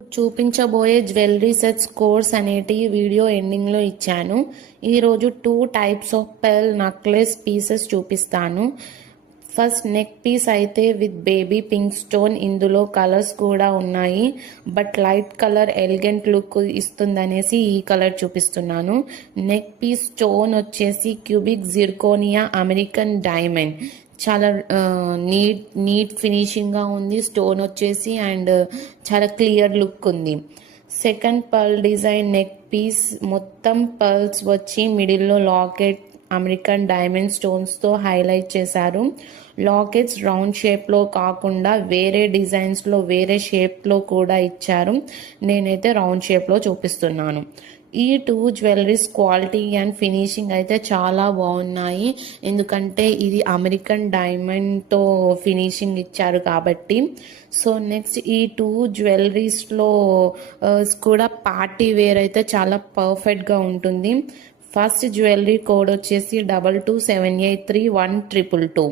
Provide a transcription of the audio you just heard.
చూపించబోయే jewellery sets course అనేటి video ఎండింగ్లో ఇచ్చాను. ఈరోజు 2 types of pearl necklace pieces చూపిస్తాను. ఫస్ట్ నెక్ పీస్ అయితే విత్ బేబీ పింక్ స్టోన్. ఇందులో కలర్స్ కూడా ఉన్నాయి, but light colour elegant look ఇస్తుందనేసి ఈ కలర్ చూపిస్తున్నాను. నెక్ పీస్ స్టోన్ వచ్చేసి క్యూబిక్ జిర్కోనియా అమెరికన్ డైమండ్. చాలా నీట్ ఫినిషింగ్గా ఉంది. స్టోన్ వచ్చేసి అండ్ చాలా క్లియర్ లుక్ ఉంది. Second pearl design neck piece మొత్తం పర్ల్స్ వచ్చి మిడిల్లో లాకెట్ అమెరికన్ డైమండ్ స్టోన్స్తో హైలైట్ చేశారు. లాకెట్స్ రౌండ్ షేప్లో కాకుండా వేరే డిజైన్స్లో వేరే షేప్లో కూడా ఇచ్చారు. నేనైతే రౌండ్ షేప్లో చూపిస్తున్నాను. ఈ 2 జ్యువెలరీస్ క్వాలిటీ అండ్ ఫినిషింగ్ అయితే చాలా బాగున్నాయి, ఎందుకంటే ఇది అమెరికన్ డైమండ్తో ఫినిషింగ్ ఇచ్చారు కాబట్టి. సో నెక్స్ట్ ఈ 2 జ్యువెలరీస్లో కూడా పార్టీ వేర్ అయితే చాలా పర్ఫెక్ట్గా ఉంటుంది. ఫస్ట్ జ్యువెలరీ కోడ్ వచ్చేసి 22783122.